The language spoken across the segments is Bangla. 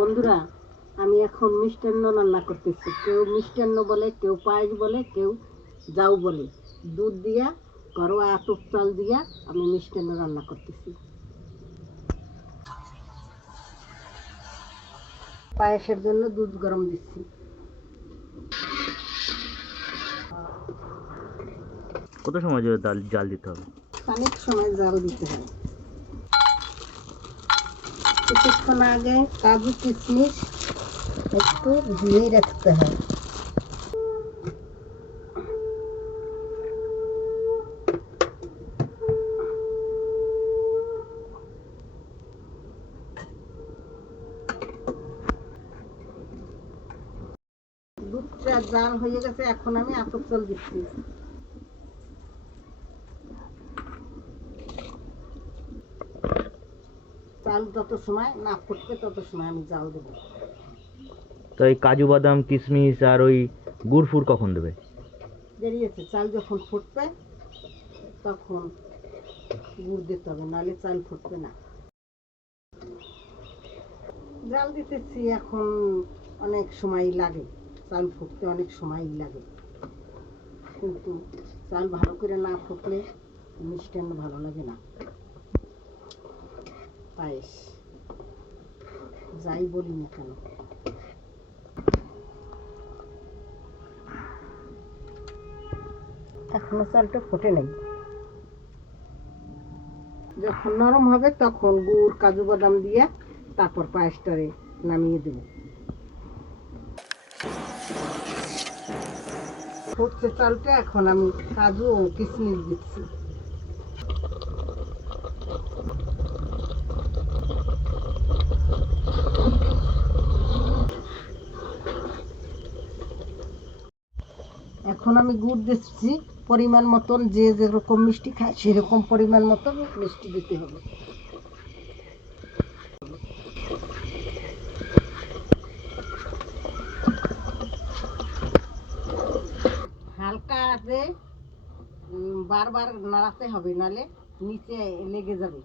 বন্ধুরা, আমি এখন মিষ্টান্ন রান্না করতেছি। কেউ মিষ্টান্ন বলে, কেউ পায়েস বলে, কেউ যাও বলে। দুধ দিয়া, ঘরোয়া আতপ চাল দিয়া আমি মিষ্টান্ন রান্না করতেছি। পায়েসের জন্য দুধ গরম দিচ্ছি। কত সময় ধরে জাল দিতে হবে? অনেক সময় জাল দিতে হয়। কিছুক্ষণ আগে কাজু কিশমিশ একটু ধুয়েই রাখতে হয়। দুধটা জাল হয়ে গেছে, এখন আমি আতপ চাল দিচ্ছি। চাল যত সময় না ফুটবে তত সময় আমি জাল দেবো। তো এই কাজু বাদাম কিশমিশ আর ওই গুড় ফুড় কখন দেবে? বেরিয়েছে, চাল যখন ফুটবে তখন গুড় দিতে হবে, নাহলে চাল ফুটবে না। জাল দিতেছি, এখন অনেক সময় লাগে, চাল ফুটতে অনেক সময় লাগে, কিন্তু চাল ভালো করে না ফুটলে মিষ্টান্ন ভালো লাগে না। পায়েস যাই বলি না কেন। এখনো চালটা ফোটে নাই। যখন নরম হবে তখন গুড় কাজু বাদাম দিয়ে তারপর পায়েসটারে নামিয়ে দেব। ফুটছে চালটা, এখন আমি কাজু ও কিশমিশ দিচ্ছি। এখন আমি গুড় দিচ্ছি পরিমাণ মতন, যে যেরকম মিষ্টি খায় সেরকম পরিমাণ মতন মিষ্টি দিতে হবে। হালকা আছে, বারবার নাড়াতে হবে, নালে নিচে লেগে যাবে।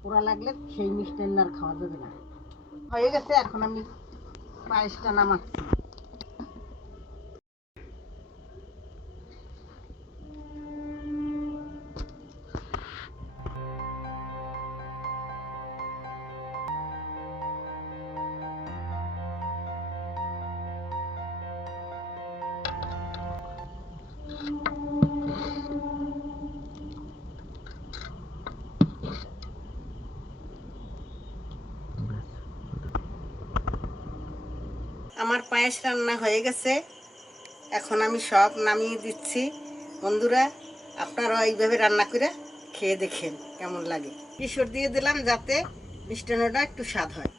পোড়া লাগলে সেই মিষ্টান্ন আর খাওয়া যাবে না। হয়ে গেছে, এখন আমি পায়েসটা নামাচ্ছি। আমার পায়েস রান্না হয়ে গেছে, এখন আমি সব নামিয়ে দিচ্ছি। বন্ধুরা, আপনারা এইভাবে রান্না করে খেয়ে দেখেন কেমন লাগে। কিশোর দিয়ে দিলাম যাতে মিষ্টান্নটা একটু স্বাদ হয়।